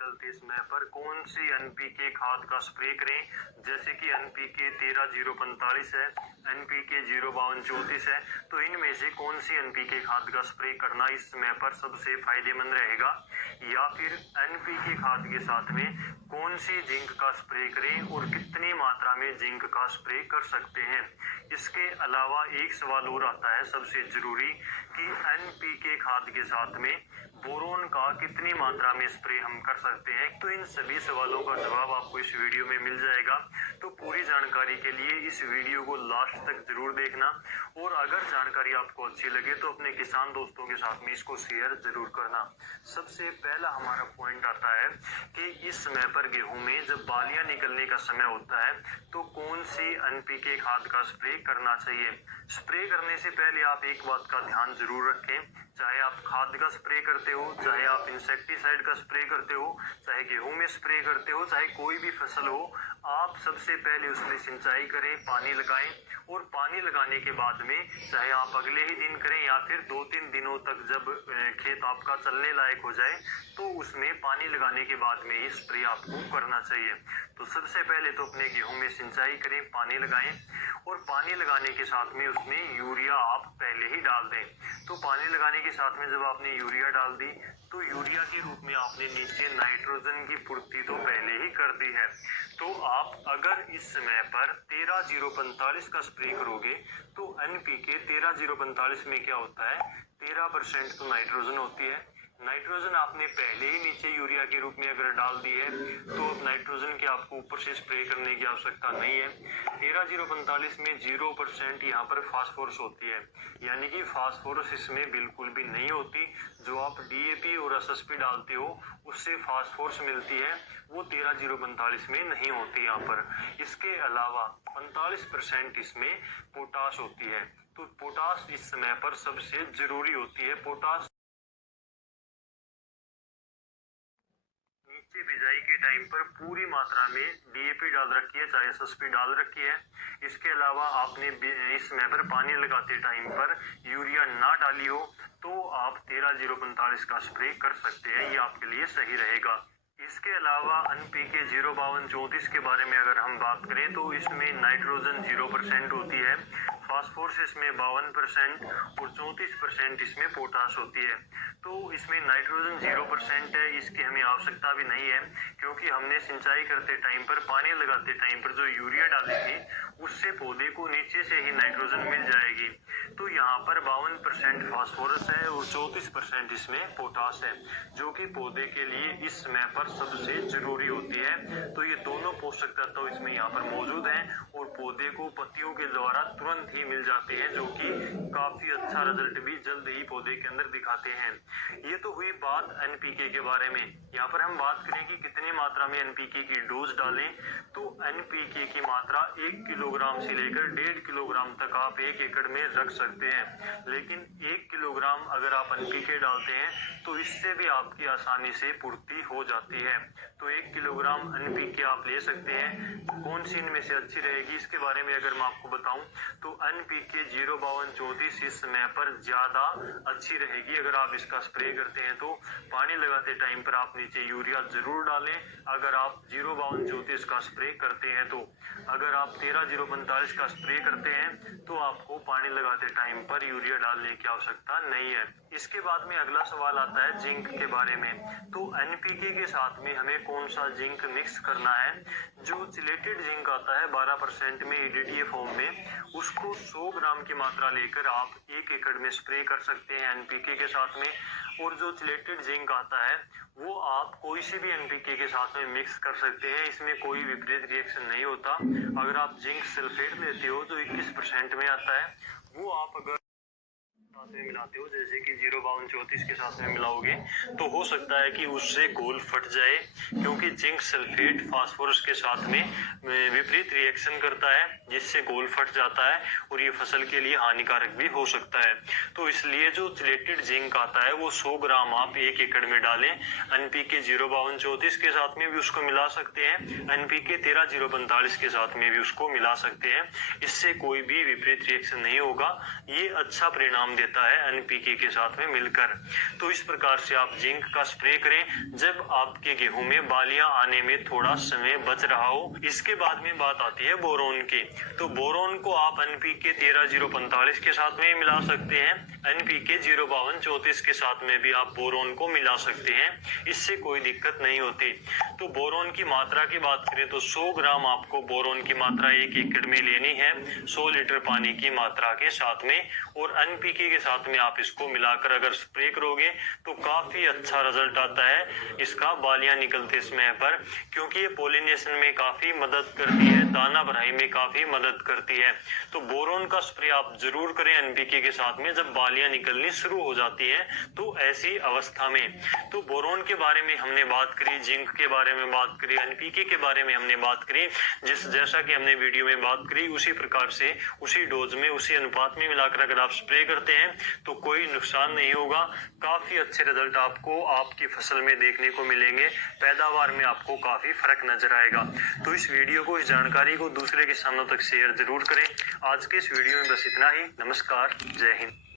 निकलते समय पर कौन सी एनपीके खाद का स्प्रे करें। जैसे कि एनपीके 13-045 है, एनपीके 052-34 है, तो इनमें से कौन सी एनपीके खाद का स्प्रे करना इस समय पर सबसे फायदेमंद रहेगा, या फिर एनपीके खाद के साथ में कौन सी जिंक का स्प्रे करें और कितनी मात्रा में जिंक का स्प्रे कर सकते हैं। इसके अलावा एक सवाल और आता है सबसे जरूरी कि एनपीके खाद के साथ में बोरोन का कितनी मात्रा में स्प्रे हम कर सकते हैं। तो इन सभी सवालों का जवाब आपको इस वीडियो में मिल जाएगा। तो पूरी जानकारी के लिए इस वीडियो को लास्ट तक जरूर देखना, और अगर जानकारी आपको अच्छी लगे तो अपने किसान दोस्तों के साथ में इसको शेयर जरूर करना। सबसे पहला हमारा पॉइंट आता है कि इस समय पर गेहूं में जब बालियां निकलने का समय होता है तो कौन सी एनपीके खाद का स्प्रे करना चाहिए। स्प्रे करने से पहले आप एक बात का ध्यान जरूर रखें, चाहे आप खाद का स्प्रे करते हो, चाहे आप इंसेक्टिसाइड का स्प्रे करते हो, चाहे गेहूं में स्प्रे करते हो, चाहे कोई भी फसल हो, आप सबसे पहले उसमें सिंचाई करें, पानी लगाएं, और पानी लगाने के बाद में चाहे आप अगले ही दिन करें या फिर 2-3 दिनों तक जब खेत आपका चलने लायक हो जाए तो उसमें पानी लगाने के बाद में ही स्प्रे आपको करना चाहिए। तो सबसे पहले तो अपने गेहूं में सिंचाई करें, पानी लगाएं, और पानी लगाने के साथ में उसमें यूरिया आप पहले ही डाल दें। तो पानी लगाने के साथ में जब आपने यूरिया डाल दी तो यूरिया के रूप में आपने नीचे नाइट्रोजन की पूर्ति तो पहले ही कर दी है। तो आप अगर इस समय पर 13-045 का स्प्रे करोगे तो एनपीके 13-045 में क्या होता है, 13% तो नाइट्रोजन होती है। नाइट्रोजन आपने पहले ही नीचे यूरिया के रूप में अगर डाल दी है तो अब नाइट्रोजन की आपको ऊपर से स्प्रे करने की आवश्यकता नहीं है। 13-045 में 0% यहाँ पर फास्फोरस होती है, यानी कि फास्फोरस इसमें बिल्कुल भी नहीं होती। जो आप डीएपी और एसएसपी डालते हो उससे फास्फोरस मिलती है, वो 13-045 में नहीं होती यहाँ पर। इसके अलावा 45% इसमें पोटाश होती है। तो पोटाश इस समय पर सबसे जरूरी होती है। पोटाश नीचे बिजाई के टाइम पर पूरी मात्रा में डीएपी डाल रखी है, चाहे एसएसपी डाल रखी है। इसके अलावा आपने इस समय पर पानी लगाते टाइम पर यूरिया ना डाली हो तो आप 13-045 का स्प्रे कर सकते हैं, ये आपके लिए सही रहेगा। इसके अलावा एनपीके 052-34 के बारे में अगर हम बात करें तो इसमें नाइट्रोजन 0% होती है, फास्फोरस इसमें 52% और 34% इसमें पोटाश होती है। तो इसमें नाइट्रोजन 0% है, इसकी हमें आवश्यकता भी नहीं है, क्योंकि हमने सिंचाई करते टाइम पर, पानी लगाते टाइम पर जो यूरिया डाली थी उससे पौधे को नीचे से ही नाइट्रोजन मिल जाएगी। तो यहाँ पर 52% फास्फोरस है और 34% इसमें पोटाश है, जो कि पौधे के लिए इस समय पर सबसे जरूरी होती है। तो ये दोनों पोषक तत्व इसमें यहाँ पर मौजूद हैं और पौधे को पत्तियों के द्वारा तुरंत ही मिल जाते हैं, जो कि काफी अच्छा रिजल्ट भी जल्द ही पौधे के अंदर दिखाते हैं। ये तो हुई बात एनपीके के बारे में। यहाँ पर हम बात करें कि कितनी मात्रा में एनपीके की डोज डालें, तो एनपीके की मात्रा 1 किलोग्राम से लेकर 1.5 किलोग्राम तक आप 1 एकड़ में रख सकते हैं। लेकिन 1 किलोग्राम अगर आप एनपीके डालते हैं तो इससे भी आपकी आसानी से पूर्ति हो जाती है। तो 1 किलोग्राम एनपीके आप ले सकते हैं। कौन सी इनमें से अच्छी रहेगी इसके बारे में अगर मैं आपको बताऊं तो एनपीके 052-34 इस समय पर ज्यादा अच्छी रहेगी। अगर आप इसका स्प्रे करते हैं तो पानी लगाते टाइम पर आप नीचे यूरिया जरूर डालें, अगर आप 052-34 का स्प्रे करते हैं तो। अगर आप 13-045 का स्प्रे करते हैं तो आपको पानी लगाते टाइम पर यूरिया डालने की आवश्यकता नहीं है। इसके बाद में अगला सवाल आता है जिंक के बारे में। तो एनपीके के साथ में हमें कौन सा जिंक मिक्स करना है। जो चिलेटेड जिंक आता है 12% में ईडीटीए फॉर्म में, उसको 100 ग्राम की मात्रा लेकर आप 1 एकड़ में स्प्रे कर सकते हैं एनपीके के साथ में। और जो चिलेटेड जिंक आता है वो आप कोई से भी एनपीके के साथ में मिक्स कर सकते हैं, इसमें कोई विपरीत रिएक्शन नहीं होता। अगर आप जिंक सल्फेट लेते हो जो 21% में आता है, वो आप अगर साथ में मिलाते हो, जैसे कि 052-34 के साथ में मिलाओगे तो हो सकता है कि उससे घोल फट जाए, क्योंकि जिंक सल्फेट फास्फोरस के साथ में विपरीत रिएक्शन करता है जिससे घोल फट जाता है और ये फसल के लिए हानिकारक भी हो सकता है। तो इसलिए जो चिलेटेड जिंक आता है वो 100 ग्राम आप 1 एकड़ में डालें। एनपीके 052-34 के साथ में भी उसको मिला सकते हैं, एनपीके 13-045 के साथ में भी उसको मिला सकते हैं। इससे कोई भी विपरीत रिएक्शन नहीं होगा, ये अच्छा परिणाम देता देता है एनपीके के साथ में मिलकर। तो इस प्रकार से आप जिंक का स्प्रे करें जब आपके गेहूं में बालियां आने में थोड़ा समय बच रहा हो। इसके बाद में बात आती है बोरोन की। तो बोरोन को आप एनपीके 13-045 के साथ में मिला सकते हैं, एनपीके 052-34 के साथ में भी आप बोरोन को मिला सकते हैं, इससे कोई दिक्कत नहीं होती। तो बोरोन की मात्रा की बात करें तो 100 ग्राम आपको बोरोन की मात्रा 1 एकड़ में लेनी है 100 लीटर पानी की मात्रा के साथ में, और एनपीके के साथ में आप इसको मिलाकर अगर स्प्रे करोगे तो काफी अच्छा रिजल्ट आता है इसका बालियां निकलते समय पर, क्योंकि ये पोलिनेशन में काफी मदद करती है, दाना भराई में काफी मदद करती है। तो बोरोन का स्प्रे आप जरूर करें एनपीके के साथ में जब बालियां निकलनी शुरू हो जाती है तो ऐसी अवस्था में। तो बोरोन के बारे में हमने बात करी, जिंक के बारे में बात करी, एनपीके के बारे में हमने बात करी, जैसा कि हमने वीडियो में बात करी उसी प्रकार से उसी डोज में उसी अनुपात में मिलाकर अगर आप स्प्रे करते हैं तो कोई नुकसान नहीं होगा। काफी अच्छे रिजल्ट आपको आपकी फसल में देखने को मिलेंगे, पैदावार में आपको काफी फर्क नजर आएगा। तो इस वीडियो को, इस जानकारी को दूसरे किसानों तक शेयर जरूर करें। आज के इस वीडियो में बस इतना ही। नमस्कार, जय हिंद।